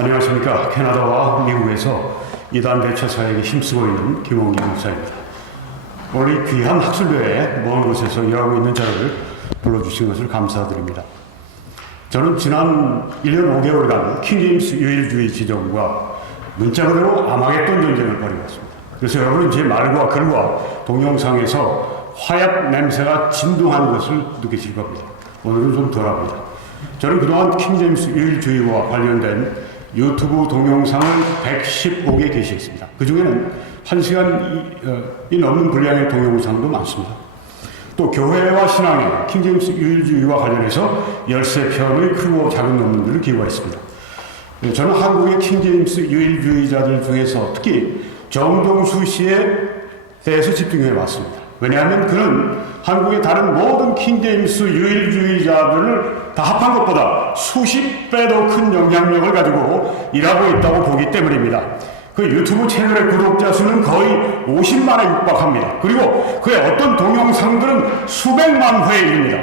안녕하십니까. 캐나다와 미국에서 이단 대처 사역에 힘쓰고 있는 김홍기 목사입니다. 오늘 이 귀한 학술대회에 먼 곳에서 일하고 있는 저를 불러주신 것을 감사드립니다. 저는 지난 1년 5개월간 킹제임스 유일주의 지정과 문자 그대로 아마겟돈 전쟁을 벌이고 왔습니다. 그래서 여러분은 제 말과 글과 동영상에서 화약 냄새가 진동하는 것을 느끼실 겁니다. 오늘은 좀 덜합니다. 저는 그동안 킹제임스 유일주의와 관련된 유튜브 동영상을 115개 게시했습니다. 그 중에는 1시간이 넘는 분량의 동영상도 많습니다. 또 교회와 신앙의 킹제임스 유일주의와 관련해서 13편의 크고 작은 논문들을 기고했습니다. 저는 한국의 킹제임스 유일주의자들 중에서 특히 정동수 씨에 대해서 집중해 왔습니다. 왜냐하면 그는 한국의 다른 모든 킹제임스 유일주의자들을 다 합한 것보다 수십 배도 큰 영향력을 가지고 일하고 있다고 보기 때문입니다. 그 유튜브 채널의 구독자 수는 거의 50만에 육박합니다. 그리고 그의 어떤 동영상들은 수백만 회에 이릅니다.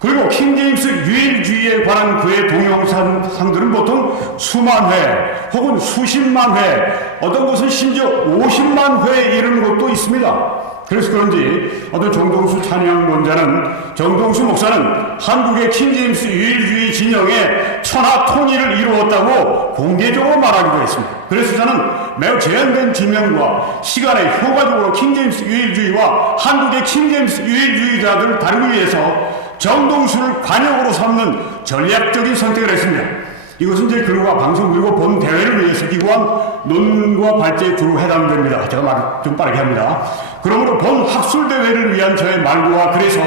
그리고 킹제임스 유일주의에 관한 그의 동영상들은 보통 수만 회 혹은 수십만 회, 어떤 것은 심지어 50만 회에 이르는 것도 있습니다. 그래서 그런지 어떤 정동수 찬양론자는 정동수 목사는 한국의 킹제임스 유일주의 진영의 천하 통일을 이루었다고 공개적으로 말하기도 했습니다. 그래서 저는 매우 제한된 지명과 시간에 효과적으로 킹제임스 유일주의와 한국의 킹제임스 유일주의자들을 다루기 위해서 정동수를 관역으로 삼는 전략적인 선택을 했습니다. 이것은 제 글과 방송 그리고 본 대회를 위해서 기고한 논문과 발제에 주로 해당됩니다. 제가 말 좀 빠르게 합니다. 그러므로 본 학술대회를 위한 저의 말과 그래서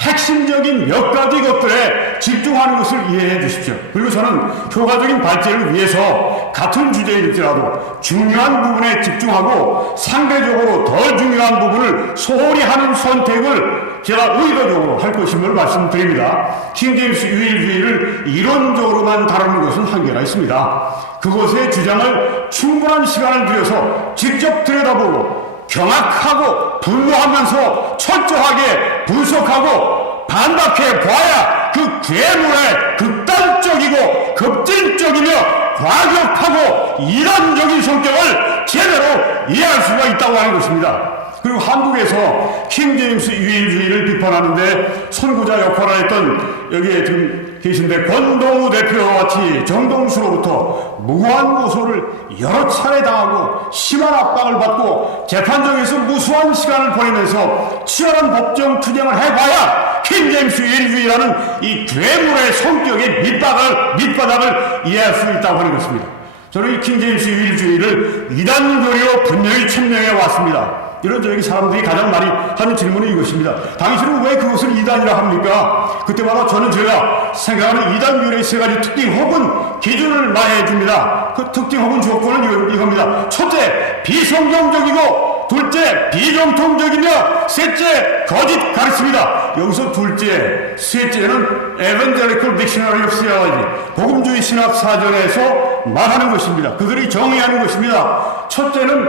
핵심적인 몇 가지 것들에 집중하는 것을 이해해 주십시오. 그리고 저는 효과적인 발제를 위해서 같은 주제일지라도 중요한 부분에 집중하고 상대적으로 더 중요한 부분을 소홀히 하는 선택을 제가 의도적으로 할 것임을 말씀드립니다. 킹제임스 유일주의를 이론적으로만 다루는 것은 한계가 있습니다. 그것의 주장을 충분한 시간을 들여서 직접 들여다보고 경악하고 분노하면서 철저하게 분석하고 반박해 봐야 그 괴물의 극단적이고 급진적이며 과격하고 이단적인 성격을 제대로 이해할 수가 있다고 하는 것입니다. 그리고 한국에서 킹제임스 유일주의를 비판하는데 선구자 역할을 했던 여기에 지금 계신데 권동우 대표와 같이 정동수로부터 무고한 고소를 여러 차례 당하고 심한 압박을 받고 재판정에서 무수한 시간을 보내면서 치열한 법정 투쟁을 해봐야 킹제임스 유일주의라는 이 괴물의 성격의 밑바닥을 이해할 수 있다고 하는 것입니다. 저는 이 킹제임스 유일주의를 이단교리로 분명히 천명해 왔습니다. 이런 저에게 사람들이 가장 많이 하는 질문이 이것입니다. 당신은 왜 그것을 이단이라 합니까? 그때마다 저는 제가 생각하는 이단교리의 세 가지 특징 혹은 기준을 말해 줍니다. 그 특징 혹은 조건은 이겁니다. 첫째, 비성경적이고 둘째, 비정통적이며 셋째, 거짓 가르칩니다. 여기서 둘째, 셋째는 Evangelical Dictionary of Theology, 복음주의 신학 사전에서 말하는 것입니다. 그들이 정의하는 것입니다. 첫째는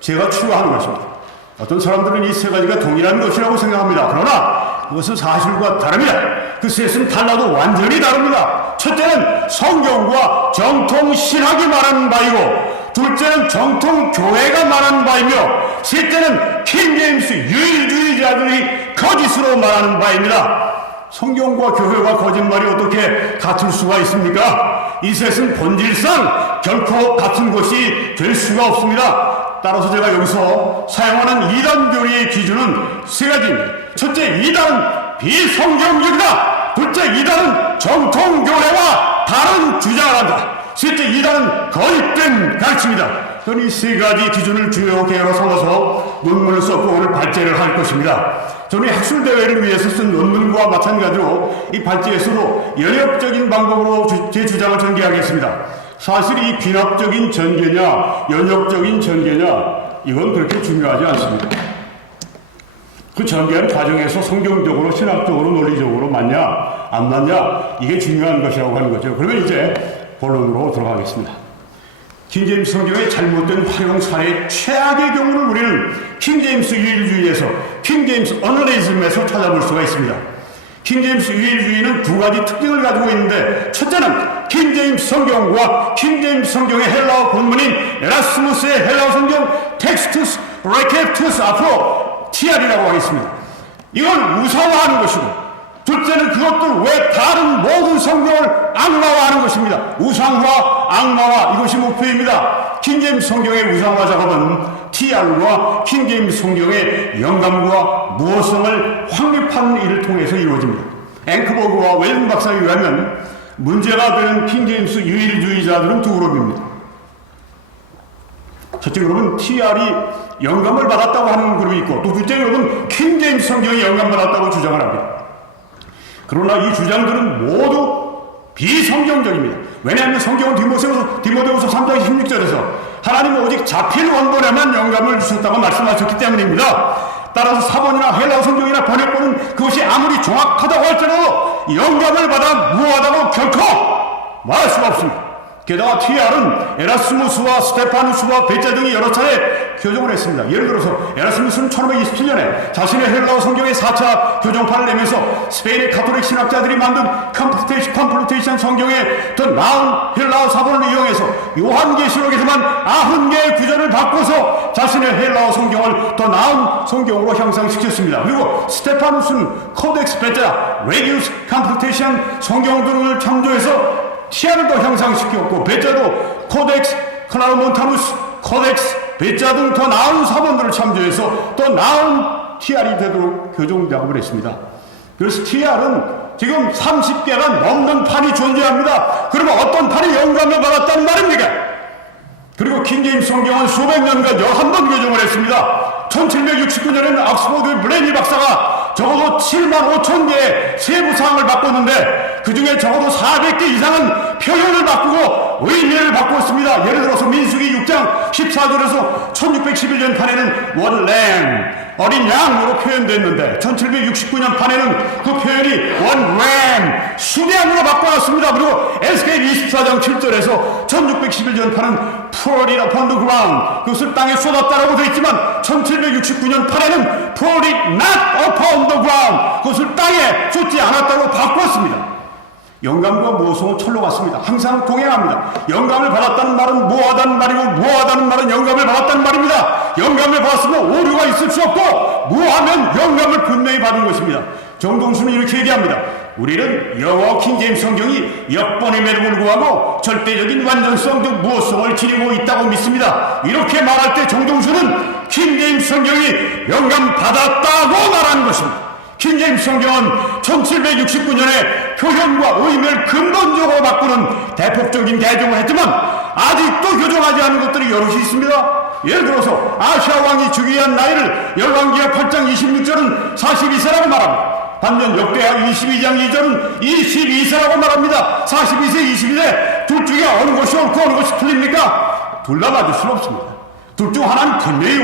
제가 추구하는 것입니다. 어떤 사람들은 이 세 가지가 동일한 것이라고 생각합니다. 그러나 그것은 사실과 다릅니다. 그 셋은 달라도 완전히 다릅니다. 첫째는 성경과 정통 신학이 말하는 바이고, 둘째는 정통 교회가 말하는 바이며, 셋째는 킹제임스 유일주의자들이 거짓으로 말하는 바입니다. 성경과 교회와 거짓말이 어떻게 같을 수가 있습니까? 이 셋은 본질상 결코 같은 것이 될 수가 없습니다. 따라서 제가 여기서 사용하는 이단교리의 기준은 세 가지입니다. 첫째, 이단은 비성경적이다. 둘째, 이단은 정통교회와 다른 주장을 한다. 셋째, 이단은 거짓된 가르침이다. 저는 이 세 가지 기준을 주요 계열로 삼아서 논문을 썼고 오늘 발제를 할 것입니다. 저는 이 학술대회를 위해서 쓴 논문과 마찬가지로 이 발제에서도 연역적인 방법으로 제 주장을 전개하겠습니다. 사실 이 귀납적인 전개냐 연역적인 전개냐 이건 그렇게 중요하지 않습니다. 그 전개하는 과정에서 성경적으로 신학적으로 논리적으로 맞냐 안 맞냐 이게 중요한 것이라고 하는 거죠. 그러면 이제 본론으로 들어가겠습니다. 킹제임스 성경의 잘못된 활용 사례의 최악의 경우를 우리는 킹제임스 유일주의에서 킹제임스 어널리즘에서 찾아볼 수가 있습니다. 킹제임스 유일주의는 두 가지 특징을 가지고 있는데, 첫째는 킹제임스 성경과 킹 제임스 성경의 헬라어 본문인 에라스무스의 헬라어 성경 텍스투스 레케투스 앞으로 TR이라고 하겠습니다. 이건 우사화하는 것이고, 둘째는 그것들 외 다른 모든 성경을 악마화하는 것입니다. 우상화, 악마화, 이것이 목표입니다. 킹제임스 성경의 우상화 작업은 TR과 킹제임스 성경의 영감과 무어성을 확립하는 일을 통해서 이루어집니다. 앵크버그와 웰든 박사에 의하면 문제가 되는 킹제임스 유일주의자들은 두 그룹입니다. 첫째 그룹은 TR이 영감을 받았다고 하는 그룹이 있고, 또 둘째 그룹은 킹제임스 성경이 영감받았다고 주장을 합니다. 그러나 이 주장들은 모두 비성경적입니다. 왜냐하면 성경은 디모데후서 3장 16절에서 하나님은 오직 자필 원본에만 영감을 주셨다고 말씀하셨기 때문입니다. 따라서 사본이나 헬라어 성경이나 번역본은 그것이 아무리 정확하다고 할지라도 영감을 받아 무효하다고 결코 말할 수가 없습니다. 게다가 TR은 에라스무스와 스테파누스와 베자 등이 여러 차례 교정을 했습니다. 예를 들어서 에라스무스는 1527년에 자신의 헬라어 성경의 4차 교정판을 내면서 스페인의 가톨릭 신학자들이 만든 컴플루테이션 성경의 더 나은 헬라어 사본을 이용해서 요한계시록에서만 90개의 구절을 바꿔서 자신의 헬라어 성경을 더 나은 성경으로 향상시켰습니다. 그리고 스테파누스는 코덱스 베자, 레기우스 컴플루테이션 성경 등을 참조해서 TR을 더 향상시켰고, 베자도 코덱스 클라우몬타누스, 코덱스 베자 등 더 나은 사본들을 참조해서 더 나은 TR이 되도록 교정 작업을 했습니다. 그래서 TR은 지금 30개가 넘는 판이 존재합니다. 그러면 어떤 판이 영감을 받았다는 말입니까? 그리고 킹제임스 성경은 수백 년간 11번 교정을 했습니다. 1769년에는 옥스퍼드 블레니 박사가 적어도 7만 5천 개의 세부사항을 바꿨는데 그 중에 적어도 400개 이상은 표현을 바꾸고 의미를 바꾸었습니다. 예를 들어서 민수기 6장 14절에서 1611년 판에는 원램, 어린 양으로 표현됐는데 1769년 판에는 그 표현이 원램, 수량으로 바꿔놨습니다. 그리고 에스겔 24장 7절에서 1611년 판은 Pour it upon the ground, 그것을 땅에 쏟았다라고 되어 있지만 1769년 판에는 Pour it not upon the ground, 그것을 땅에 쏟지 않았다고 바꿨습니다. 영감과 무호성은 철로 같습니다. 항상 동행합니다. 영감을 받았다는 말은 무호하다는 말이고, 무호하다는 말은 영감을 받았다는 말입니다. 영감을 받았으면 오류가 있을 수 없고, 무호하면 영감을 분명히 받은 것입니다. 정동수는 이렇게 얘기합니다. 우리는 영어 킹제임스 성경이 역번임에도 불구하고 절대적인 완전성적 무호성을 지니고 있다고 믿습니다. 이렇게 말할 때 정동수는 킹제임스 성경이 영감 받았다고 말하는 것입니다. 킹제임스 성경은 1769년에 표현과 의미를 근본적으로 바꾸는 대폭적인 개정을 했지만 아직도 교정하지 않은 것들이 여럿이 있습니다. 예를 들어서 아시아 왕이 즉위한 나이를 열왕기하 8장 26절은 42세라고 말합니다. 반면 역대하 22장 2절은 22세라고 말합니다. 42세, 22세 둘 중에 어느 것이 옳고 어느 것이 틀립니까? 둘 다 맞을 수는 없습니다. 둘 중 하나는 분명히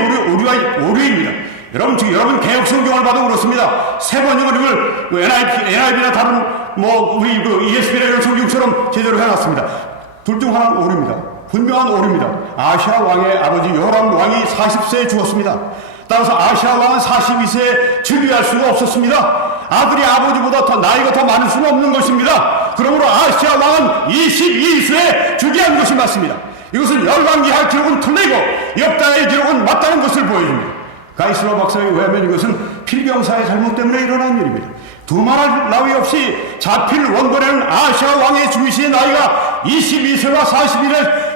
오류입니다. 여러분 개혁 성경을 봐도 그렇습니다. 세 번역을 NIV나 다른 우리 ESV나 이런 성경처럼 제대로 해놨습니다. 둘 중 하나는 오류입니다. 분명한 오류입니다. 아시아 왕의 아버지 요람 왕이 40세에 죽었습니다. 따라서 아시아 왕은 42세에 즉위할 수가 없었습니다. 아들이 아버지보다 나이가 더 많을 수는 없는 것입니다. 그러므로 아시아 왕은 22세에 즉위한 것이 맞습니다. 이것은 열왕기하 기록은 틀리고 역다의 기록은 맞다는 것을 보여줍니다. 가이슬러 박사에 의하면 이것은 필경사의 잘못 때문에 일어난 일입니다. 두말할 나위 없이 자필 원본에는 아시아 왕의 즉위시의 나이가 22세와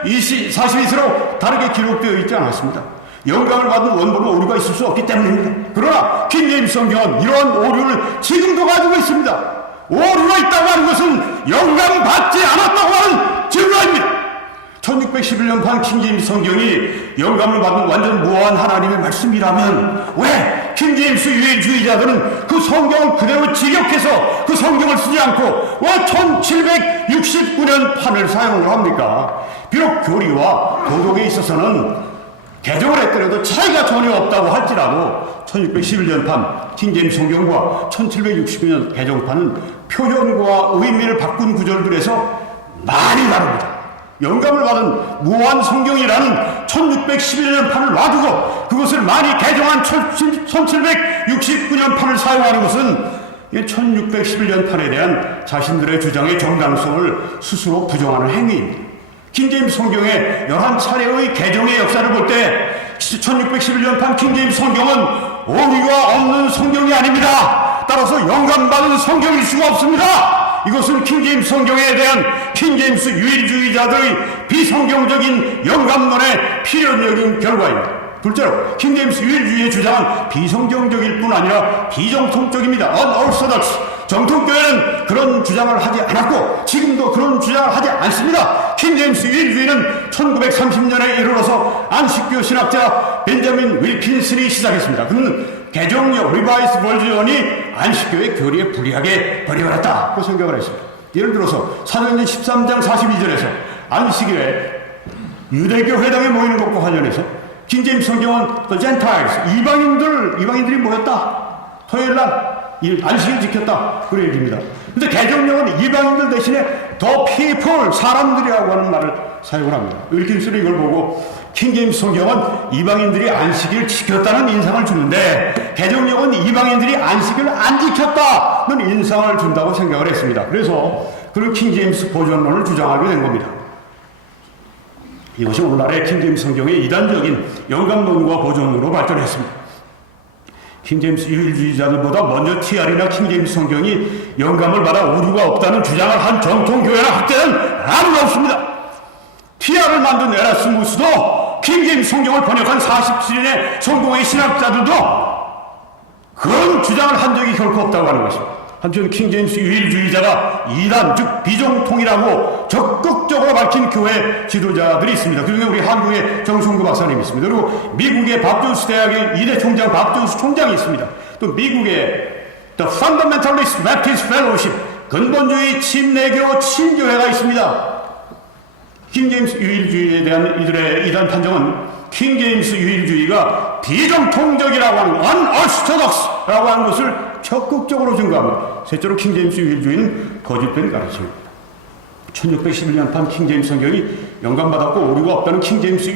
42세로 다르게 기록되어 있지 않았습니다. 영감을 받은 원본은 오류가 있을 수 없기 때문입니다. 그러나 킹제임스 성경은 이러한 오류를 지금도 가지고 있습니다. 오류가 있다고 하는 것은 영감 받지 않았다고 하는 증거입니다. 1611년판 킹제임스 성경이 영감을 받은 완전 무한 하나님의 말씀이라면 왜 킹제임스 유일주의자들은 그 성경을 그대로 직역해서 그 성경을 쓰지 않고 왜 1769년 판을 사용을 합니까? 비록 교리와 도덕에 있어서는 개정을 했더라도 차이가 전혀 없다고 할지라도 1611년판 킹제임스 성경과 1769년 개정판은 표현과 의미를 바꾼 구절들에서 많이 다릅니다. 영감을 받은 무한 성경이라는 1611년 판을 놔두고 그것을 많이 개정한 1769년 판을 사용하는 것은 이 1611년판에 대한 자신들의 주장의 정당성을 스스로 부정하는 행위입니다. 킹제임스 성경의 11차례의 개정의 역사를 볼 때 1611년판 킹제임스 성경은 오류가 없는 성경이 아닙니다. 따라서 영감받은 성경일 수가 없습니다. 이것은 킹제임스 성경에 대한 킹제임스 유일주의자들의 비성경적인 영감론의 필연적인 결과입니다. 둘째로 킹제임스 유일주의의 주장은 비성경적일 뿐 아니라 비정통적입니다. unorthodox. 정통교회는 그런 주장을 하지 않았고 지금도 그런 주장을 하지 않습니다. 킹제임스 유일주의는 1930년에 이르러서 안식교 신학자 벤자민 윌킨슨이 시작했습니다. 그는 개정력 리바이스 버전이 안식교의 교리에 불리하게 버려버렸다고 생각을 했습니다. 예를 들어서 사도행전 13장 42절에서 안식일에 유대교 회당에 모이는 것과 관련해서 킹제임스 성경은 The Gentiles, 이방인들이 모였다. 토요일날 안식일 지켰다. 그런 얘기입니다. 근데 개정령은 이방인들 대신에 The people, 사람들이라고 하는 말을 사용을 합니다. 윌킨슨이 이걸 보고 킹제임스 성경은 이방인들이 안식일을 지켰다는 인상을 주는데 개정령은 이방인들이 안식일을 안 지켰다는 인상을 준다고 생각을 했습니다. 그래서 그런 킹제임스 보존론을 주장하게 된 겁니다. 이것이 오늘날의 킹제임스 성경의 이단적인 영감론과 보존론으로 발전했습니다. 킹제임스 유일주의자들보다 먼저 TR이나 킹제임스 성경이 영감을 받아 오류가 없다는 주장을 한 정통교회나 학자는 아무도 없습니다. TR을 만든 에라스무스도 킹제임스 성경을 번역한 47인의 성공의 신학자들도 그런 주장을 한 적이 결코 없다고 하는 것입니다. 한편 킹제임스 유일주의자가 이단, 즉 비정통이라고 적극적으로 밝힌 교회 지도자들이 있습니다. 그중에 우리 한국의 정순구 박사님이 있습니다. 그리고 미국의 밥존스 대학의 2대 총장 밥존스 총장이 있습니다. 또 미국의 The Fundamentalist Baptist Fellowship, 근본주의 침례교 친교회가 있습니다. 킹제임스 유일주의에 대한 이들의 이단 판정은 킹제임스 유일주의가 비정통적이라고 하는 unorthodox라고 하는 것을 적극적으로 증거합니다. 셋째로 킹제임스 유일주의는 거짓된 가르침입니다. 1611년판 킹제임스 성경이 영감받았고 오류가 없다는 킹제임스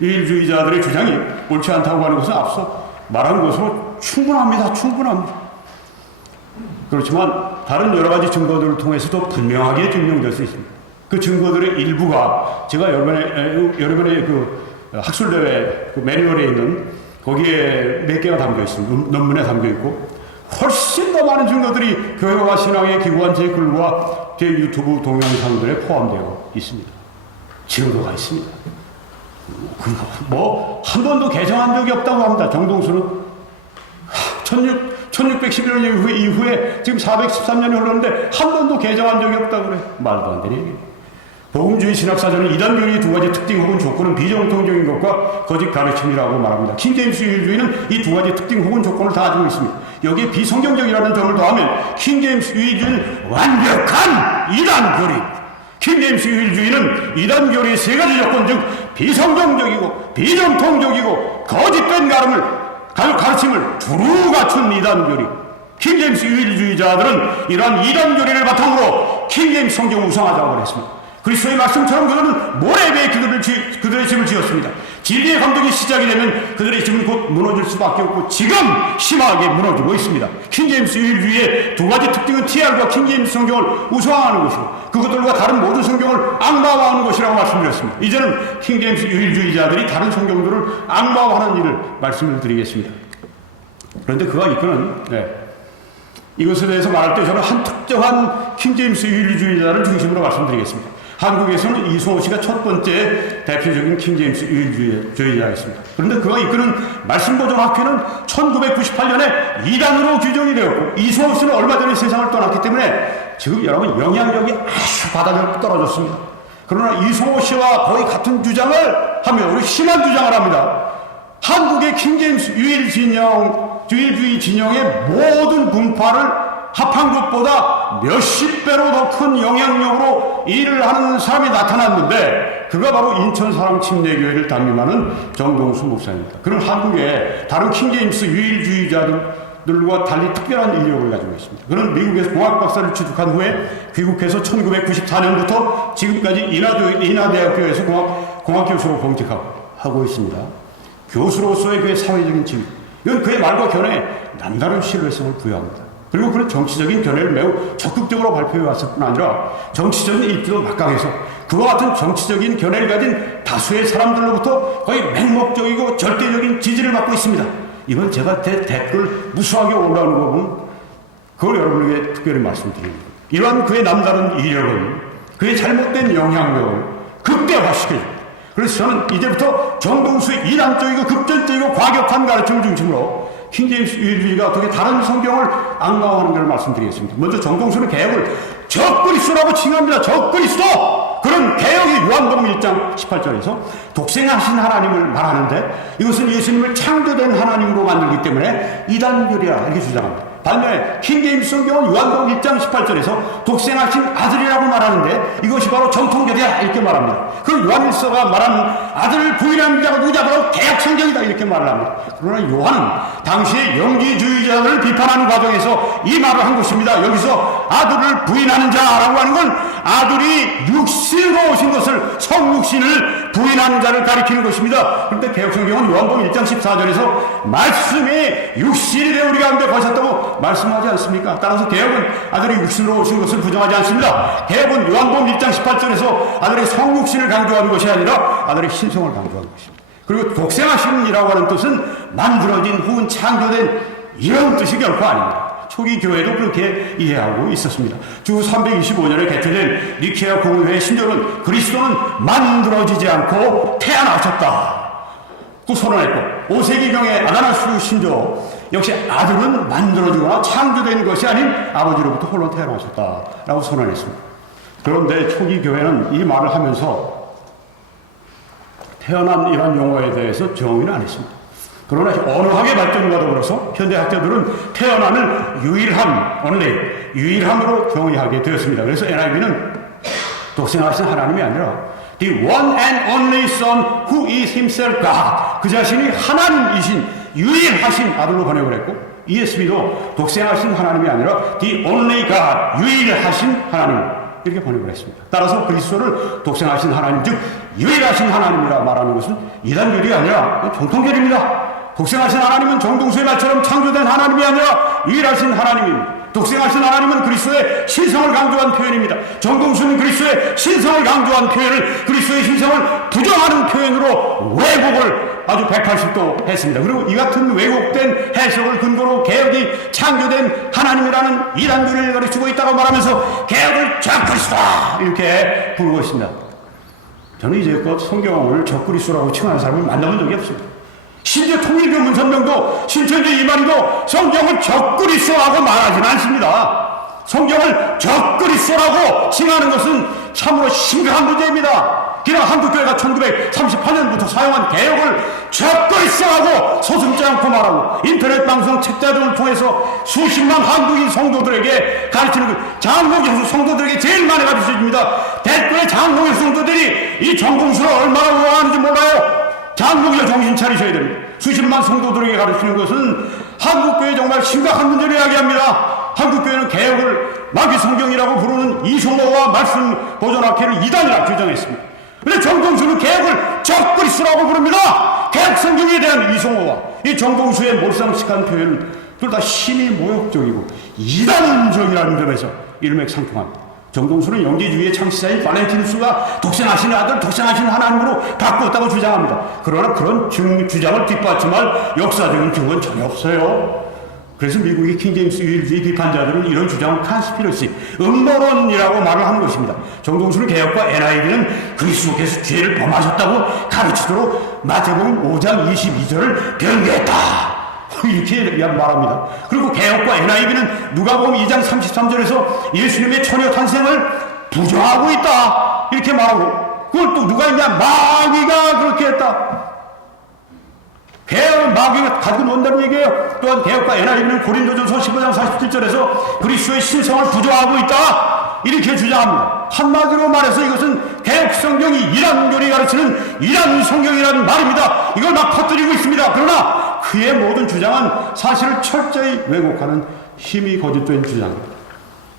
유일주의자들의 주장이 옳지 않다고 하는 것은 앞서 말한 것으로 충분합니다. 그렇지만 다른 여러 가지 증거들을 통해서도 분명하게 증명될 수 있습니다. 그 증거들의 일부가 제가 여러분의 그 학술대회 그 매뉴얼에 있는 거기에 몇 개가 담겨 있습니다. 논문에 담겨 있고 훨씬 더 많은 증거들이 교회와 신앙에 기고한 제 글과 제 유튜브 동영상들에 포함되어 있습니다. 증거가 있습니다. 한 번도 개정한 적이 없다고 합니다. 정동수는 1611년 이후에 지금 413년이 흘렀는데 한 번도 개정한 적이 없다고 그래. 말도 안 되는 얘기예요. 복음주의 신학사전은 이단교리의 두 가지 특징 혹은 조건은 비정통적인 것과 거짓 가르침이라고 말합니다. 킹제임스 유일주의는 이 두 가지 특징 혹은 조건을 다 가지고 있습니다. 여기에 비성경적이라는 점을 더하면 킹제임스 유일주의는 완벽한 이단교리입니다. 킹제임스 유일주의는 이단교리의 세 가지 조건 중 비성경적이고 비정통적이고 거짓된 가르침을 두루 갖춘 이단교리. 킹제임스 유일주의자들은 이러한 이단교리를 바탕으로 킹제임스 성경을 우상하자고 했습니다. 그리스도의 말씀처럼 그들은 모래배에 그들의 집을 지었습니다. 진리의 감독이 시작이 되면 그들의 집은 곧 무너질 수밖에 없고 지금 심하게 무너지고 있습니다. 킹제임스 유일주의의 두 가지 특징은 TR과 킹제임스 성경을 우상하는 것이고 그것들과 다른 모든 성경을 악마화하는 것이라고 말씀드렸습니다. 이제는 킹제임스 유일주의자들이 다른 성경들을 악마화하는 일을 말씀을 드리겠습니다. 그런데 그가 이끄는 이것에 대해서 말할 때 저는 한 특정한 킹제임스 유일주의자를 중심으로 말씀드리겠습니다. 한국에서는 이승호 씨가 첫 번째 대표적인 킹제임스 유일주의자였습니다. 그런데 그가 이끄는 말씀보존학회는 1998년에 이단으로 규정이 되었고 이승호 씨는 얼마 전에 세상을 떠났기 때문에 지금 여러분 영향력이 아주 바닥에 떨어졌습니다. 그러나 이승호 씨와 거의 같은 주장을 하며 우리 심한 주장을 합니다. 한국의 킹제임스 유일주의 진영의 모든 분파를 합한 것보다 몇십 배로 더 큰 영향력으로 일을 하는 사람이 나타났는데 그가 바로 인천 사랑 침례교회를 담임하는 정동수 목사입니다. 그는 한국의 다른 킹제임스 유일주의자들과 달리 특별한 이력을 가지고 있습니다. 그는 미국에서 공학 박사를 취득한 후에 귀국해서 1994년부터 지금까지 인하대학교에서 공학 교수로 봉직하고 있습니다. 교수로서의 그의 사회적인 지위, 이건 그의 말과 견해에 남다른 신뢰성을 부여합니다. 그리고 그런 정치적인 견해를 매우 적극적으로 발표해 왔을 뿐 아니라 정치적인 입지도 막강해서 그와 같은 정치적인 견해를 가진 다수의 사람들로부터 거의 맹목적이고 절대적인 지지를 받고 있습니다. 이건 제가 댓글 무수하게 올라오는 거 보면 그걸 여러분에게 특별히 말씀드립니다. 이러한 그의 남다른 이력은 그의 잘못된 영향력을 극대화시켜줍니다. 그래서 저는 이제부터 정동수의 이단적이고 급전적이고 과격한 가르침을 중심으로 킹제임스 유일주의가 어떻게 다른 성경을 악마화하는 걸 말씀드리겠습니다. 먼저 정동수는 개혁을 적그리스도라고 칭합니다. 적그리스도! 그런 개혁이 요한복음 1장 18절에서 독생하신 하나님을 말하는데 이것은 예수님을 창조된 하나님으로 만들기 때문에 이단교리라 이렇게 주장합니다. 반면에 킹제임스 성경은 요한복음 1장 18절에서 독생하신 아들이라고 말하는데 이것이 바로 정통교리야 이렇게 말합니다. 그 요한일서가 말하는 아들을 부인하는 자가 누구냐 바로 개혁성경이다 이렇게 말을 합니다. 그러나 요한은 당시의 영지주의자들을 비판하는 과정에서 이 말을 한 것입니다. 여기서 아들을 부인하는 자라고 하는 건 아들이 육신으로 오신 것을 성육신을 부인하는 자를 가리키는 것입니다. 그런데 개혁성경은 요한복음 1장 14절에서 말씀이 육신이 되어 우리 가운데 거하셨다고 말씀하지 않습니까? 따라서 개혁은 아들이 육신으로 오신 것을 부정하지 않습니다. 개혁은 요한복음 1장 18절에서 아들의 성육신을 강조하는 것이 아니라 아들의 신성을 강조하는 것입니다. 그리고 독생하신이라고 하는 뜻은 만들어진 혹은 창조된 이런 뜻이 결코 아닙니다. 초기 교회도 그렇게 이해하고 있었습니다. 주 325년에 개최된 니케아 공의회의 신조는 그리스도는 만들어지지 않고 태어나셨다 고 선언했고 5세기경의 아다나스 신조 역시 아들은 만들어지거나 창조된 것이 아닌 아버지로부터 홀로 태어나셨다라고 선언했습니다. 그런데 초기 교회는 이 말을 하면서 태어난 이런 용어에 대해서 정의는 안 했습니다. 그러나 언어학의 발전과 더불어서 현대학자들은 태어나는 유일함으로 정의하게 되었습니다. 그래서 NIV는 독생하신 하나님이 아니라 The one and only Son who is himself God, 그 자신이 하나님이신 유일하신 아들로 번역을 했고 ESV도 독생하신 하나님이 아니라 The only God, 유일하신 하나님 이렇게 번역을 했습니다. 따라서 그리스도를 독생하신 하나님 즉 유일하신 하나님이라 말하는 것은 이단교리가 아니라 정통교리입니다. 독생하신 하나님은 정동수의 말처럼 창조된 하나님이 아니라 유일하신 하나님입니다. 독생하신 하나님은 그리스도의 신성을 강조한 표현입니다. 정동수는 그리스도의 신성을 강조한 표현을 그리스도의 신성을 부정하는 표현으로 왜곡을 아주 180도 했습니다. 그리고 이 같은 왜곡된 해석을 근거로 개혁이 창조된 하나님이라는 이단교리를 가르치고 있다고 말하면서 개혁을 적그리스도다 이렇게 부르고 있습니다. 저는 이제껏 성경을 적그리스도라고 칭하는 사람을 만나본 적이 없습니다. 심지어 통일교 문선명도 신천지 이만희도 성경을 적그리스도라고 말하지는 않습니다. 성경을 적그리스도라고 칭하는 것은 참으로 심각한 문제입니다. 그냥 한국교회가 1938년부터 사용한 개혁을 적그리스도라고 서슴지 않고 말하고 인터넷 방송 책자 등을 통해서 수십만 한국인 성도들에게 가르치는 그 장로교수 성도들에게 제일 많이 가르쳐줍니다. 댓글에 장로교수 성도들이 이 정공수를 얼마나 우아하는지 몰라요. 장로교 정신 차리셔야 됩니다. 수십만 성도들에게 가르치는 것은 한국교회 정말 심각한 문제를 이야기합니다. 한국교회는 개혁을 마귀 성경이라고 부르는 이송호와 말씀 보존학회를 이단이라 규정했습니다. 그런데 정동수는 개혁을 적그리스도라고 부릅니다. 개혁 성경에 대한 이송호와 이 정동수의 몰상식한 표현은 둘 다 심히 모욕적이고 이단적이라는 점에서 일맥상통합니다. 정동수는 영지주의의 창시자인 발렌티누스가 독생하신 아들, 독생하신 하나님으로 바꾸었다고 주장합니다. 그러나 그런 주장을 뒷받침할 역사적인 증거는 전혀 없어요. 그래서 미국의 킹제임스 유일주의 비판자들은 이런 주장을 컨스피러시, 음모론이라고 말을 하는 것입니다. 정동수는 개혁과 NIV는 그리스도께서 죄를 범하셨다고 가르치도록 마태복음 5장 22절을 변개했다. 이렇게 말합니다. 그리고 개혁과 NIV는 누가복음 2장 33절에서 예수님의 처녀 탄생을 부정하고 있다 이렇게 말하고 그걸 또 누가 했냐? 마귀가 그렇게 했다. 개혁은 마귀가 가지고 논다는 얘기예요. 또한 개혁과 NIV는 고린도전서 15장 47절에서 그리스도의 신성을 부정하고 있다 이렇게 주장합니다. 한마디로 말해서 이것은 개혁 성경이 이단교리 가르치는 이단 성경이라는 말입니다. 이걸 막 퍼뜨리고 있습니다. 그러나 그의 모든 주장은 사실을 철저히 왜곡하는 힘이 거짓된 주장입니다.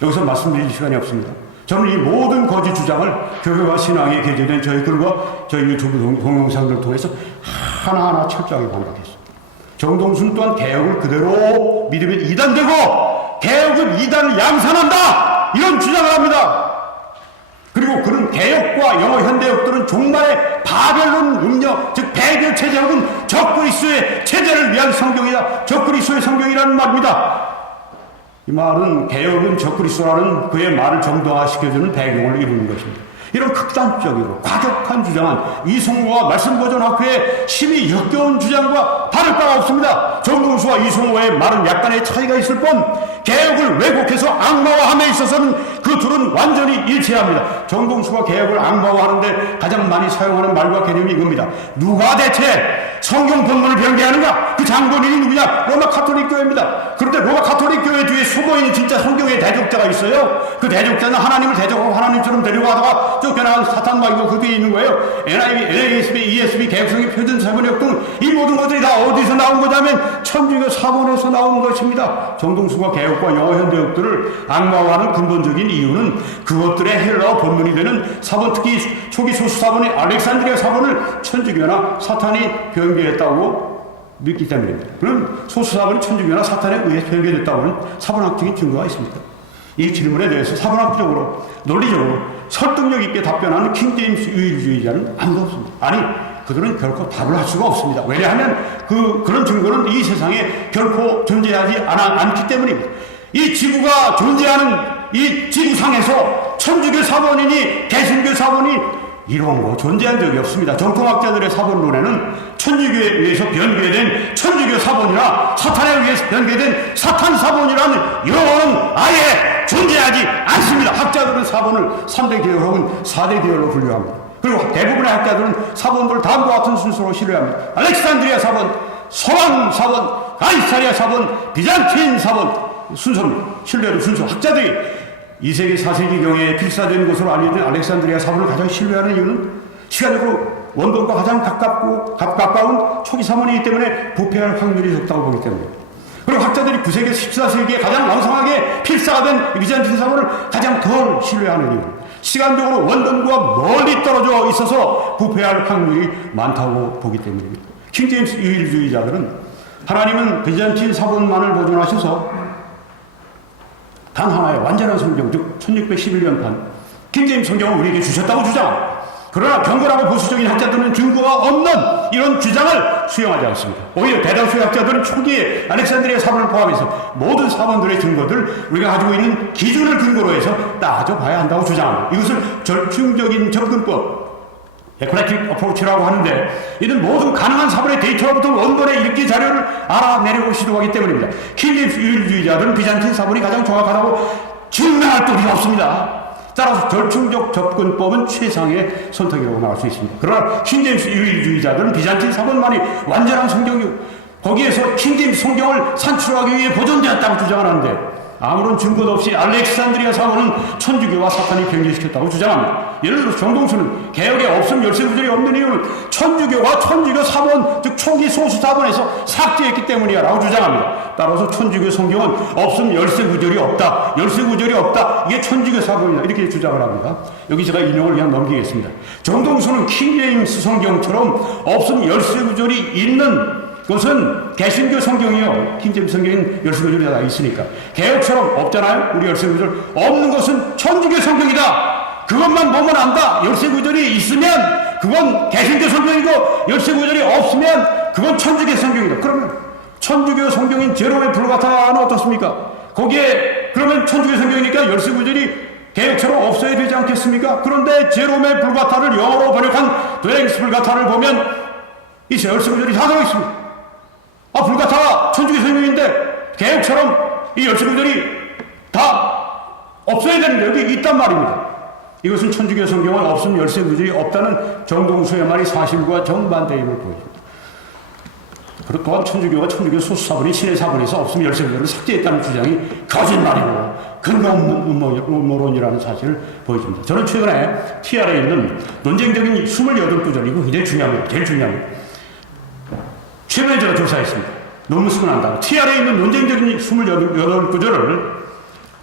여기서 말씀드릴 시간이 없습니다. 저는 이 모든 거짓 주장을 교회와 신앙에 게재된 저희 글과 저희 유튜브 동영상들을 통해서 하나하나 철저하게 반박했습니다. 정동순 또한 개혁을 그대로 믿으면 이단되고 개혁은 이단을 양산한다! 이런 주장을 합니다. 그리고 그런 개혁과 영어 현대역들은 종말의 바벨론 음력, 즉 배교 체제역은 적그리스도의 체제를 위한 성경이다. 적그리스도의 성경이라는 말입니다. 이 말은 개혁은 적그리스도라는 그의 말을 정당화시켜주는 배경을 이루는 것입니다. 이런 극단적이고 과격한 주장은 이송호와 말씀보존학회의 심히 역겨운 주장과 다를 바가 없습니다. 정동수와 이송호의 말은 약간의 차이가 있을 뿐 개혁을 왜곡해서 악마화함에 있어서는 그 둘은 완전히 일치합니다. 정동수가 개혁을 악마화하는데 가장 많이 사용하는 말과 개념이 이겁니다. 누가 대체 성경 본문을 변개하는가? 그 장본인이 누구냐? 로마 가톨릭 교회입니다. 그런데 로마 가톨릭 교회 뒤에 숨어 있는 진짜 성경의 대적자가 있어요. 그 대적자는 하나님을 대적하고 하나님처럼 데려가다가 쫓겨나간 사탄 마귀가 그 뒤에 있는 거예요. NIV, NASB, ESB, 개혁성의 표준 사본역 등 이 모든 것들이 다 어디서 나온 거냐면 천주교 사본에서 나온 것입니다. 정동수가 개혁과 영어 현대역들을 악마화하는 근본적인 이유는 그것들의 헬라어 본문이 되는 사본, 특히 초기 소수 사본의 알렉산드리아 사본을 천주교나 사탄이 변개했다고 믿기 때문입니다. 그럼 소수 사본이 천주교나 사탄에 의해 변개됐다고는 사본학적인 증거가 있습니까? 이 질문에 대해서 사본학적으로 논리적으로 설득력 있게 답변하는 킹제임스 유일주의자는 아무도 없습니다. 아니, 그들은 결코 답을 할 수가 없습니다. 왜냐하면 그런 증거는 이 세상에 결코 존재하지 않기 때문입니다. 이 지구가 존재하는 이 지구상에서 천주교 사본이니 개신교 사본이 이런 거 존재한 적이 없습니다. 정통학자들의 사본론에는 천주교에 의해서 변개된 천주교 사본이나 사탄에 의해서 변개된 사탄 사본이라는 용어는 아예 존재하지 않습니다. 학자들은 사본을 3대 계열 혹은 4대 계열로 분류합니다. 그리고 대부분의 학자들은 사본들을 다음과 같은 순서로 신뢰합니다. 알렉산드리아 사본, 서방 사본, 가이사리아 사본, 비잔틴 사본 순서입니다. 신뢰로 순서. 학자들이 2세기 4세기경에 필사된 것으로 알려진 알렉산드리아 사본을 가장 신뢰하는 이유는 시간적으로 원본과 가장 가까운 초기 사본이기 때문에 부패할 확률이 적다고 보기 때문입니다. 그리고 학자들이 9세기 14세기에 가장 왕성하게 필사가 된 비잔틴 사본을 가장 덜 신뢰하는 이유는 시간적으로 원본과 멀리 떨어져 있어서 부패할 확률이 많다고 보기 때문입니다. 킹제임스 유일주의자들은 하나님은 비잔틴 사본만을 보존하셔서 단 하나의 완전한 성경, 즉 1611년판 킹제임스 성경을 우리에게 주셨다고 주장합니다. 그러나 경건하고 보수적인 학자들은 증거가 없는 이런 주장을 수용하지 않습니다. 오히려 대다수의 학자들은 초기에 알렉산드리아 사본을 포함해서 모든 사본들의 증거들 우리가 가지고 있는 기준을 근거로 해서 따져봐야 한다고 주장합니다. 이것을 절충적인 접근법, 에코레틱 어프로치라고 하는데 이는 모든 가능한 사본의 데이터로부터 원본의 읽기 자료를 알아내려고 시도하기 때문입니다. 킹제임스 유일주의자들은 비잔틴 사본이 가장 정확하다고 증명할 도리가 없습니다. 따라서 절충적 접근법은 최상의 선택이라고 말할 수 있습니다. 그러나 킹제임스 유일주의자들은 비잔틴 사본만이 완전한 성경이고 거기에서 킹제임스 성경을 산출하기 위해 보존되었다고 주장을 하는데 아무런 증거도 없이 알렉산드리아 사본은 천주교와 사탄이 변개시켰다고 주장합니다. 예를 들어서 정동수는 개혁에 없음 열쇠 구절이 없는 이유는 천주교가 천주교 사본, 즉 초기 소수 사본에서 삭제했기 때문이야 라고 주장합니다. 따라서 천주교 성경은 없음 열쇠 구절이 없다. 열쇠 구절이 없다. 이게 천주교 사본이다. 이렇게 주장을 합니다. 여기 제가 인용을 그냥 넘기겠습니다. 정동수는 킹제임스 성경처럼 없음 열쇠 구절이 있는 그것은 개신교 성경이요. 킹제임스 성경은 열쇠 구절이 다 있으니까. 개혁처럼 없잖아요. 우리 열쇠 구절. 없는 것은 천주교 성경이다. 그것만 보면 안다. 열쇠 구절이 있으면 그건 개신교 성경이고 열쇠 구절이 없으면 그건 천주교 성경이다. 그러면 천주교 성경인 제롬의 불가타는 어떻습니까? 거기에 그러면 천주교 성경이니까 열쇠 구절이 개혁처럼 없어야 되지 않겠습니까? 그런데 제롬의 불가타를 영어로 번역한 드랭스 불가타를 보면 이 열쇠 구절이 다 들어있습니다. 아, 불가타가 천주교 성경인데 개혁처럼 이 열쇠 구절이 다 없어야 되는데 여기 있단 말입니다. 이것은 천주교 성경은 없음 열쇠 구절이 없다는 정동수의 말이 사실과 정반대임을 보여줍니다. 그리고 또한 천주교가 천주교 소수 사본이 신의 사본에서 없음 열쇠 구절을 삭제했다는 주장이 거짓말이고 근거 없는 음모론이라는 사실을 보여줍니다. 저는 최근에 TR에 있는 논쟁적인 28구절, 이거 굉장히 중요합니다. 제일 중요합니다. 최근에 제가 조사했습니다. 논문 쓰고 난 다음 TR에 있는 논쟁적인 28구절을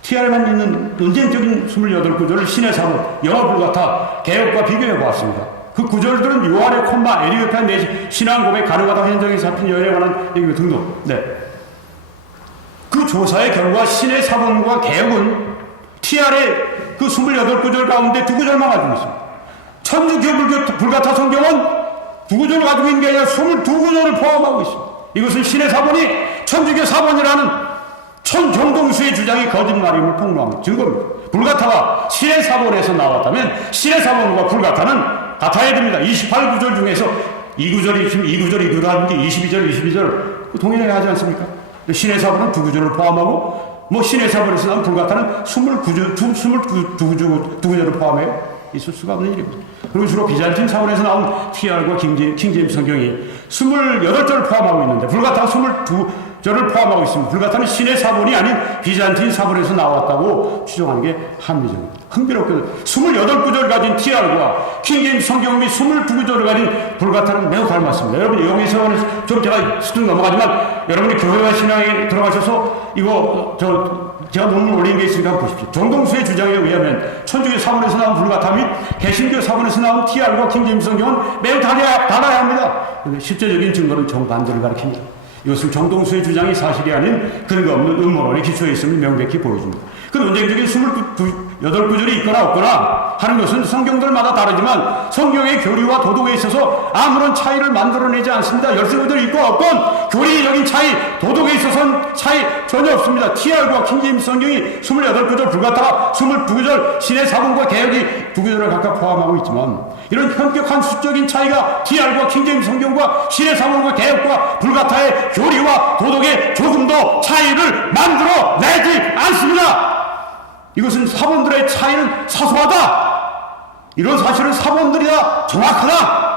TR에만 있는 논쟁적인 28구절을 신의 사본, 영어 불가타, 개혁과 비교해 보았습니다. 그 구절들은 요한의 콤마, 에리오펜 내지 신앙 고백 가능하다 현장에 잡힌 여인에 관한 얘기 등등. 네. 그 조사의 결과 신의 사본과 개혁은 TR의 그 28구절 가운데 2구절만 가지고 있습니다. 천주교 불가타 성경은 2구절을 가지고 있는 게 아니라 22구절을 포함하고 있습니다. 이것은 신의 사본이 천주교 사본이라는 천정동수의 주장이 거짓말임을 폭로하는 증거입니다. 불가타가 신의 사본에서 나왔다면 신의 사본과 불가타는 같아야 됩니다. 28구절 중에서 2구절이 있으면 2구절이 들어가는데 22절 동일하게 하지 않습니까? 신의 사본은 2구절을 포함하고 신의 사본에서 나온 불가타는 22구절을 포함해요. 있을 수가 없는 일입니다. 그리고 주로 비잔틴 사본에서 나온 TR과 킹제임스 성경이 28절을 포함하고 있는데 불가타가 22절을 포함하고 있습니다. 불가타는 신의 사본이 아닌 비잔틴 사본에서 나왔다고 추정하는 게 합리적입니다. 흥미롭게도 28구절을 가진 TR과 킹제임스 성경 및 22구절을 가진 불가타는 매우 닮았습니다. 여러분 여기서는 좀 제가 스쳐 넘어가지만 여러분이 교회와 신앙에 들어가셔서 이거 제가 논문 올린 게 있으니까 한번 보십시오. 정동수의 주장에 의하면 천주교 사본에서 나온 불가타 및 개신교 사본에서 나온 TR과 킹제임스 성경은 매우 달라야 합니다. 그런데 실제적인 증거는 정반대를 가리킵니다. 이것은 정동수의 주장이 사실이 아닌 근거 없는 음모론의 기초에 있음을 명백히 보여줍니다. 그 논쟁적인 28구절이 있거나 없거나 하는 것은 성경들마다 다르지만 성경의 교리와 도덕에 있어서 아무런 차이를 만들어내지 않습니다. 열쇠구절이 있고 없건 교리적인 차이, 도덕에 있어서는 차이 전혀 없습니다. TR과 킹제임스 성경이 28구절, 불가타가 22구절, 신의 사본과 개혁이 2구절을 각각 포함하고 있지만 이런 현격한 수적인 차이가 TR과 킹제임스 성경과 신의 사본과 개혁과 불가타의 교리와 도덕에 조금도 차이를 만들어내지 않습니다. 이것은 사본들의 차이는 사소하다. 이런 사실은 사본들이 다 정확하다.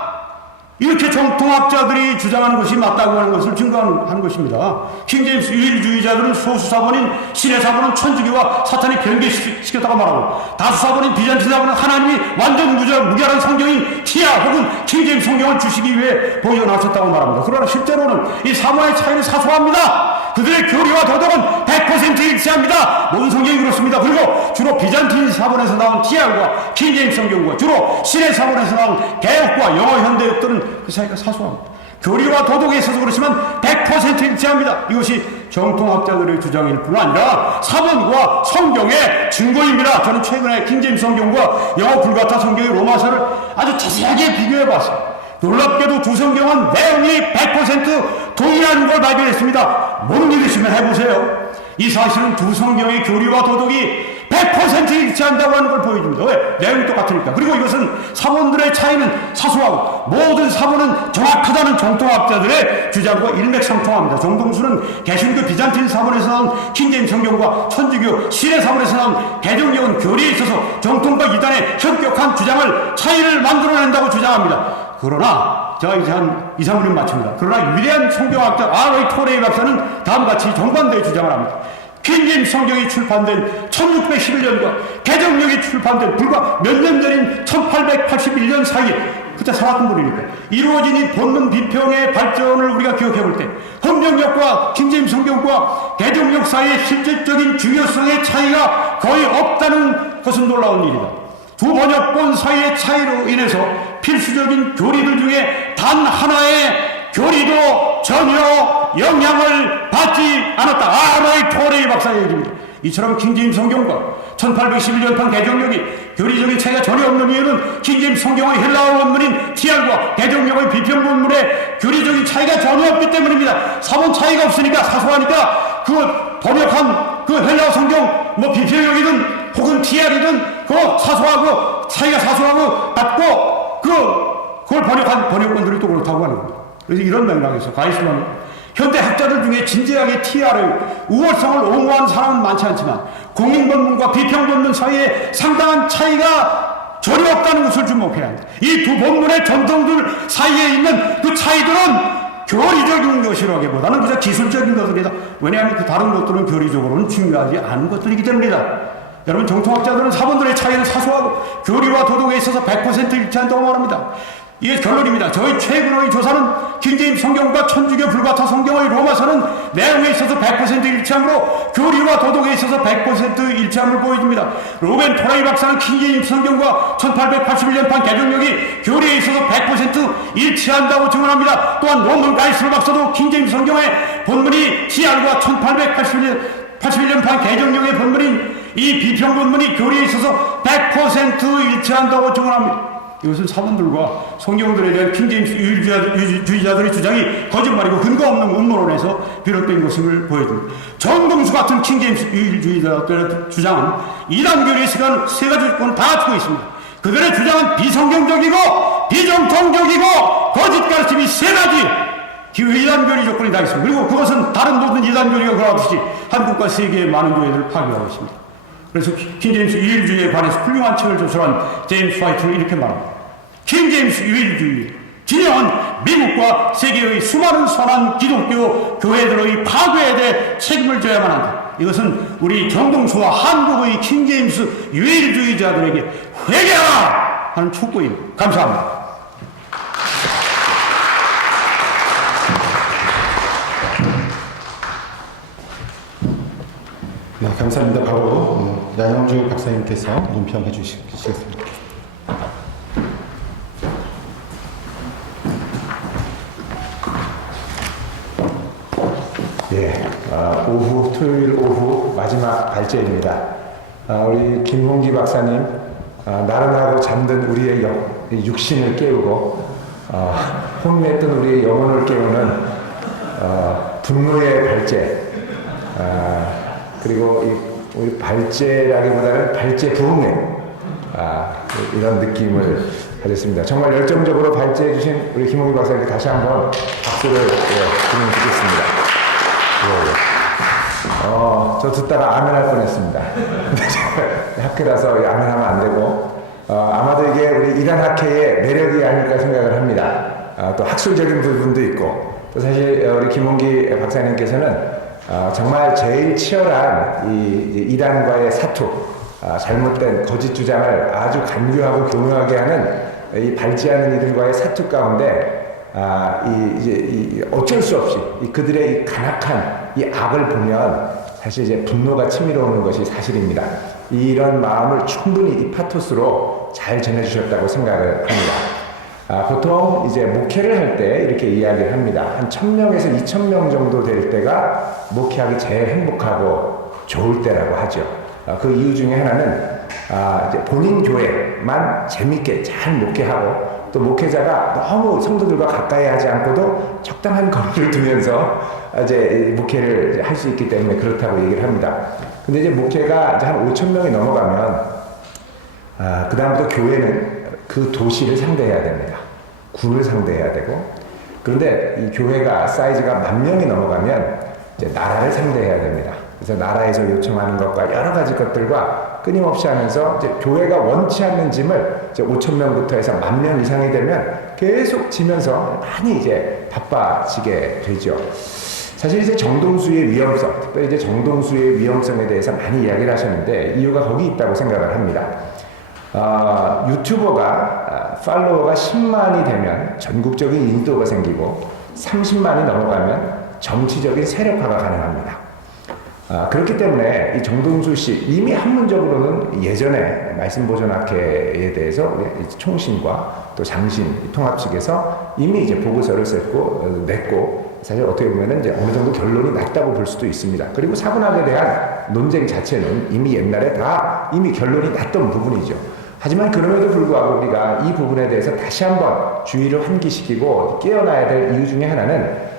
이렇게 정통학자들이 주장하는 것이 맞다고 하는 것을 증거하는 것입니다. 킹제임스 유일주의자들은 소수 사본인 신의 사본은 천주교와 사탄이 변개시켰다고 말하고 다수 사본인 비잔틴 사본은 하나님이 완전 무결한 성경인 TR 혹은 킹제임스 성경을 주시기 위해 보존하셨다고 말합니다. 그러나 실제로는 이 사본의 차이는 사소합니다. 그들의 교리와 도덕은 100% 일치합니다. 모든 성경이 그렇습니다. 그리고 주로 비잔틴 사본에서 나온 TR과 킹제임스 성경과 주로 신의 사본에서 나온 개혁과 영어 현대역들은 그 사이가 사소합니다. 교리와 도덕에 있어서 그렇지만 100% 일치합니다. 이것이 정통학자들의 주장일 뿐 아니라 사본과 성경의 증거입니다. 저는 최근에 킹제임스 성경과 영어 불가타 성경의 로마서를 아주 자세하게 비교해봤어요. 놀랍게도 두 성경은 내용이 100% 동일한 걸 발견했습니다. 못 믿으시면 해보세요. 이 사실은 두 성경의 교리와 도덕이 100% 일치한다고 하는 걸 보여줍니다. 왜? 내용이 똑같으니까. 그리고 이것은 사본들의 차이는 사소하고 모든 사본은 정확하다는 정통학자들의 주장과 일맥상통합니다. 정동수는 개신교 비잔틴 사본에서 나온 킹제임스 성경과 천주교 신의 사본에서 나온 개정경은 교리에 있어서 정통과 이단의 현격한 주장을 차이를 만들어낸다고 주장합니다. 그러나 제가 이제 한 2, 3분이 마칩니다. 그러나 위대한 성경학자 R.A. 토레이 박사는 다음같이 정반대의 주장을 합니다. 킹제임스 성경이 출판된 1611년과 개정력이 출판된 불과 몇 년 전인 1881년 사이에 그때 살았던 분이니까 이루어진 이 본문 비평의 발전을 우리가 기억해 볼 때 헌정력과 킹제임스 성경과 개정력 사이의 실질적인 중요성의 차이가 거의 없다는 것은 놀라운 일이다. 두 번역본 사이의 차이로 인해서 필수적인 교리들 중에 단 하나의 교리도 전혀 영향을 받지 않았다. R.A. 토레이 박사의 얘기입니다. 이처럼 킹제임스 성경과 1811년판 개정력이 교리적인 차이가 전혀 없는 이유는 킹제임스 성경의 헬라어 원문인 TR과 개정력의 비평 본문에 교리적인 차이가 전혀 없기 때문입니다. 사본 차이가 없으니까 사소하니까 그 번역한 그 헬라어 성경 비평력이든 혹은 TR이든 그거 사소하고 차이가 사소하고 같고 그걸 번역한 번역본들이 또 그렇다고 하는 겁니다. 그래서 이런 맥락에서 가이스만은 현대 학자들 중에 진지하게 TR의 우월성을 옹호하는 사람은 많지 않지만 공인본문과 비평본문 사이에 상당한 차이가 전혀 없다는 것을 주목해야 합니다. 이 두 본문의 전통들 사이에 있는 그 차이들은 교리적인 것이라기보다는 그저 기술적인 것들이다. 왜냐하면 그 다른 것들은 교리적으로는 중요하지 않은 것들이기 때문이다. 여러분 정통학자들은 사본들의 차이는 사소하고 교리와 도덕에 있어서 100% 일치한다고 말합니다. 이게 결론입니다. 저희 최근의 조사는 킹제임스 성경과 천주교 불가타 성경의 로마서는 내용에 있어서 100% 일치함으로 교리와 도덕에 있어서 100% 일치함을 보여줍니다. 로벤 토라이 박사는 킹제임스 성경과 1881년판 개정력이 교리에 있어서 100% 일치한다고 증언합니다. 또한 논문 가이스로 박사도 킹제임스 성경의 본문이 CR과 1881년판 개정력의 본문인 이 비평 본문이 교리에 있어서 100% 일치한다고 증언합니다. 이것은 사본들과 성경들에 대한 킹제임스 유일주의자들의 주장이 거짓말이고 근거 없는 음모론에서 비롯된 것임을 보여줍니다. 정동수 같은 킹제임스 유일주의자들의 주장은 이단 교리의 세 가지 조건을 다 갖추고 있습니다. 그들의 주장은 비성경적이고 비정통적이고 거짓 가르침이 세 가지 이단 교리 조건이 다 있습니다. 그리고 그것은 다른 모든 이단 교리가 그러하듯이 한국과 세계의 많은 교회들을 파괴하고 있습니다. 그래서 킹제임스 유일주의에 관해서 훌륭한 책을 저술한 제임스 화이트는 이렇게 말합니다. 킹제임스 유일주의 진영은 미국과 세계의 수많은 선한 기독교 교회들의 파괴에 대해 책임을 져야만 한다. 이것은 우리 정동수와 한국의 킹제임스 유일주의자들에게 회개하라 하는 촉구입니다. 감사합니다. 네, 감사합니다. 바로 양영주 박사님께서 논평해 주시겠습니다. 예, 토요일 오후 마지막 발제입니다. 우리 김홍기 박사님, 나른하고 잠든 우리의 육신을 깨우고 혼미했던 우리의 영혼을 깨우는 분노의 발제, 그리고 우리 발제라기보다는 발제 부흥회, 이런 느낌을 가졌습니다. 정말 열정적으로 발제해 주신 우리 김홍기 박사님께 다시 한번 박수를 드리면 좋겠습니다. 저 듣다가 아멘 할 뻔했습니다. 학회라서 아멘 하면 안 되고, 아마도 이게 우리 이단 학회의 매력이 아닐까 생각을 합니다. 또 학술적인 부분도 있고, 또 사실 우리 김홍기 박사님께서는 정말 제일 치열한 이단과의 사투, 잘못된 거짓 주장을 아주 간교하고 교묘하게 하는 이 발제하는 이들과의 사투 가운데 어쩔 수 없이 그들의 이 간악한 이 악을 보면 사실 이제 분노가 치밀어 오는 것이 사실입니다. 이런 마음을 충분히 이 파토스로 잘 전해주셨다고 생각을 합니다. 보통 이제 목회를 할 때 이렇게 이야기를 합니다. 한 1000명에서 2000명 정도 될 때가 목회하기 제일 행복하고 좋을 때라고 하죠. 그 이유 중에 하나는 이제 본인 교회만 재밌게 잘 목회하고, 또 목회자가 너무 성도들과 가까이 하지 않고도 적당한 거리를 두면서 이제 목회를 할 수 있기 때문에 그렇다고 얘기를 합니다. 근데 이제 목회가 이제 한 5,000명이 넘어가면, 그다음부터 교회는 그 도시를 상대해야 됩니다. 군을 상대해야 되고, 그런데 이 교회가 사이즈가 10,000명이 넘어가면 이제 나라를 상대해야 됩니다. 그래서 나라에서 요청하는 것과 여러 가지 것들과 끊임없이 하면서 이제 교회가 원치 않는 짐을 이제 5,000명부터 해서 10,000명 이상이 되면 계속 지면서 많이 이제 바빠지게 되죠. 사실 이제 정동수의 위험성, 특별히 이제 정동수의 위험성에 대해서 많이 이야기를 하셨는데 이유가 거기 있다고 생각을 합니다. 유튜버가 팔로워가 10만이 되면 전국적인 인도가 생기고 30만이 넘어가면 정치적인 세력화가 가능합니다. 그렇기 때문에 이 정동수 씨 이미 학문적으로는 예전에 말씀보존학회에 대해서 우리 총신과 또 장신 통합 측에서 이미 이제 보고서를 냈고 사실 어떻게 보면은 이제 어느 정도 결론이 났다고 볼 수도 있습니다. 그리고 사분학에 대한 논쟁 자체는 이미 옛날에 다 이미 결론이 났던 부분이죠. 하지만 그럼에도 불구하고 우리가 이 부분에 대해서 다시 한번 주의를 환기시키고 깨어나야 될 이유 중에 하나는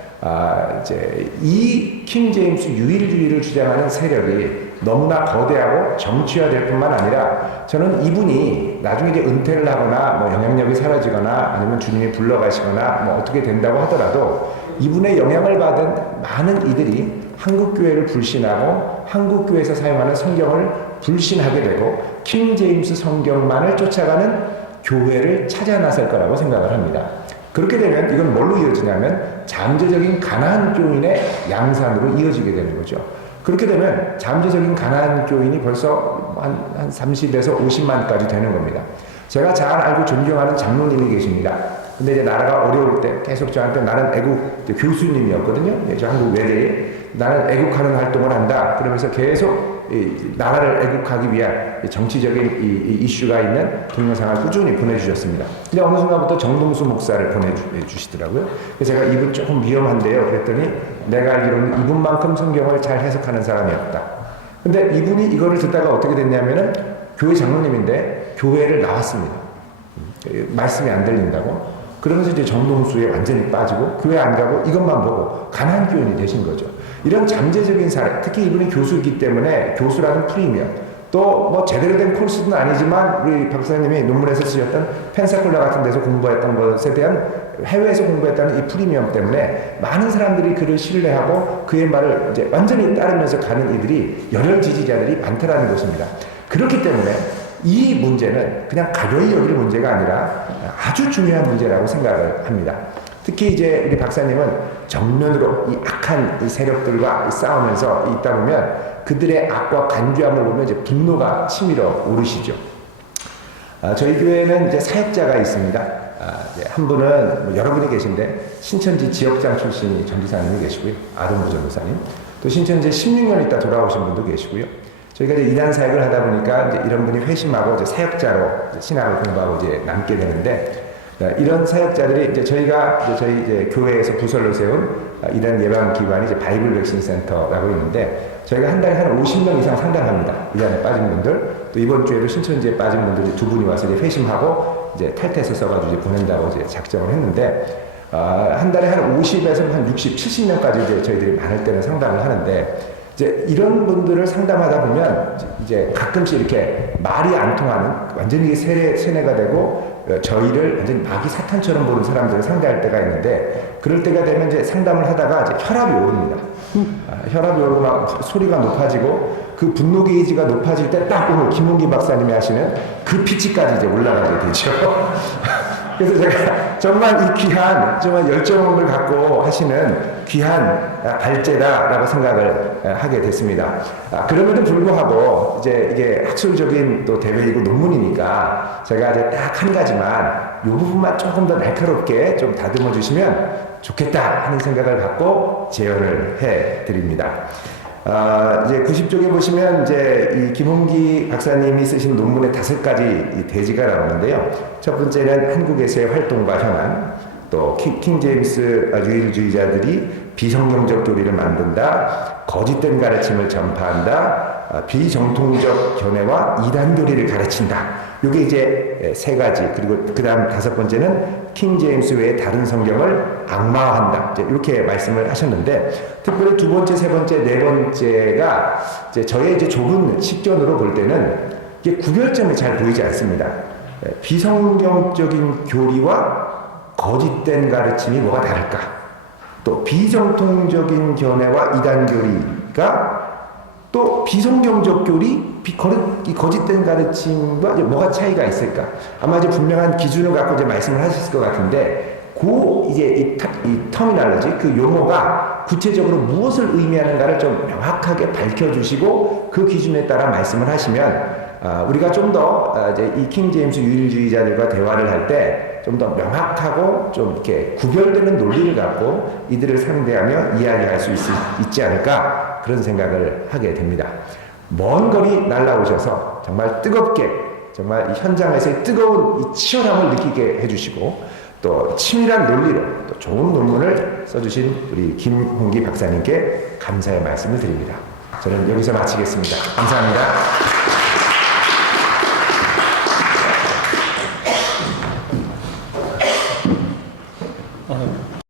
이제 이 킹제임스 유일주의를 주장하는 세력이 너무나 거대하고 정치화될 뿐만 아니라 저는 이분이 나중에 이제 은퇴를 하거나 뭐 영향력이 사라지거나 아니면 주님이 불러가시거나 뭐 어떻게 된다고 하더라도 이분의 영향을 받은 많은 이들이 한국교회를 불신하고 한국교회에서 사용하는 성경을 불신하게 되고 킹제임스 성경만을 쫓아가는 교회를 찾아 나설 거라고 생각을 합니다. 그렇게 되면 이건 뭘로 이어지냐면 잠재적인 가나안교인의 양산으로 이어지게 되는 거죠. 그렇게 되면 잠재적인 가나안교인이 벌써 한 30에서 50만까지 되는 겁니다. 제가 잘 알고 존경하는 장로님이 계십니다. 근데 이제 나라가 어려울 때 계속 저한테 나는 애국 교수님이었거든요. 저 한국 외대에 나는 애국하는 활동을 한다. 그러면서 계속 이 나라를 애국하기 위한 정치적인 이 이슈가 있는 동영상을 꾸준히 보내주셨습니다. 근데 어느 순간부터 정동수 목사를 보내주시더라고요. 그래서 제가 이분 조금 위험한데요. 그랬더니 내가 알기로는 이분만큼 성경을 잘 해석하는 사람이 없다. 근데 이분이 이거를 듣다가 어떻게 됐냐면은 교회 장로님인데 교회를 나왔습니다. 말씀이 안 들린다고. 그러면서 이제 정동수에 완전히 빠지고 교회 안 가고 이것만 보고 가난한 교인이 되신 거죠. 이런 잠재적인 사례, 특히 이분이 교수이기 때문에 교수라는 프리미엄, 또 뭐 제대로 된 코र्스는 아니지만 우리 박사님이 논문에서 쓰셨던 펜사콜라 같은 데서 공부했던 것에 대한 해외에서 공부했다는 이 프리미엄 때문에 많은 사람들이 그를 신뢰하고 그의 말을 이제 완전히 따르면서 가는 이들이 열혈 지지자들이 많다라는 것입니다. 그렇기 때문에 이 문제는 그냥 가벼이 여길 문제가 아니라 아주 중요한 문제라고 생각을 합니다. 특히 이제 우리 박사님은 정면으로 이 악한 이 세력들과 싸우면서 있다 보면 그들의 악과 간교함을 보면 이제 분노가 치밀어 오르시죠. 저희 교회는 이제 사역자가 있습니다. 이제 한 분은 뭐 여러분이 계신데 신천지 지역장 출신이 전도사님이 계시고요. 아동부 전도사님. 또 신천지 16년 있다 돌아오신 분도 계시고요. 저희가 이제 이단 사역을 하다 보니까 이제 이런 분이 회심하고 이제 사역자로 이제 신학을 공부하고 이제 남게 되는데 이런 사역자들이 이제 저희가 이제 저희 이제 교회에서 부설로 세운 이단 예방 기관이 이제 바이블 백신 센터라고 있는데 저희가 한 달에 한 50명 이상 상담합니다. 이단에 빠진 분들 또 이번 주에도 신천지에 빠진 분들 두 분이 와서 이제 회심하고 이제 탈퇴해서 써가지고 이제 보낸다고 이제 작정을 했는데 한 달에 한 50에서 한 60, 70명까지 이제 저희들이 많을 때는 상담을 하는데 이제 이런 분들을 상담하다 보면 이제 가끔씩 이렇게 말이 안 통하는 완전히 세뇌가 되고 저희를 완전히 마귀 사탄처럼 보는 사람들을 상대할 때가 있는데 그럴 때가 되면 이제 상담을 하다가 이제 혈압이 오릅니다. 혈압이 오르고 막 소리가 높아지고 그 분노 게이지가 높아질 때 딱 오늘 김홍기 박사님이 하시는 그 피치까지 이제 올라가게 되죠. 그래서 제가 정말 이 귀한, 정말 열정을 갖고 하시는 귀한 발제다라고 생각을 하게 됐습니다. 그럼에도 불구하고 이제 이게 학술적인 또 대회이고 논문이니까 제가 이제 딱 한 가지만 이 부분만 조금 더 날카롭게 좀 다듬어 주시면 좋겠다 하는 생각을 갖고 제언을 해 드립니다. 이제 90쪽에 보시면 이제 이 김홍기 박사님이 쓰신 논문의 5가지 대지가 나오는데요. 첫 번째는 한국에서의 활동과 현안, 또 킹 제임스 유일주의자들이 비성경적 교리를 만든다, 거짓된 가르침을 전파한다, 비정통적 견해와 이단 교리를 가르친다. 이게 이제 3가지. 그리고 그 다음 5번째는 킹 제임스 외의 다른 성경을 악마화한다. 이제 이렇게 말씀을 하셨는데, 특별히 2번째, 3번째, 4번째가 이제 저의 이제 좁은 식견으로 볼 때는 이게 구별점이 잘 보이지 않습니다. 비성경적인 교리와 거짓된 가르침이 뭐가 다를까? 또 비정통적인 견해와 이단 교리가 또 비성경적 교리, 이 거짓된 가르침과 뭐가 차이가 있을까? 아마 이제 분명한 기준을 갖고 이제 말씀을 하셨을 것 같은데, 이제 이 터미널로지, 그 용어가 구체적으로 무엇을 의미하는가를 좀 명확하게 밝혀주시고 그 기준에 따라 말씀을 하시면 우리가 좀 더 이제 이 킹 제임스 유일주의자들과 대화를 할 때 좀 더 명확하고 좀 이렇게 구별되는 논리를 갖고 이들을 상대하며 이야기할 수 있지 않을까 그런 생각을 하게 됩니다. 먼 거리 날라오셔서 정말 뜨겁게 정말 이 현장에서의 뜨거운 이 치열함을 느끼게 해주시고 또 치밀한 논리로 또 좋은 논문을 써주신 우리 김홍기 박사님께 감사의 말씀을 드립니다. 저는 여기서 마치겠습니다. 감사합니다.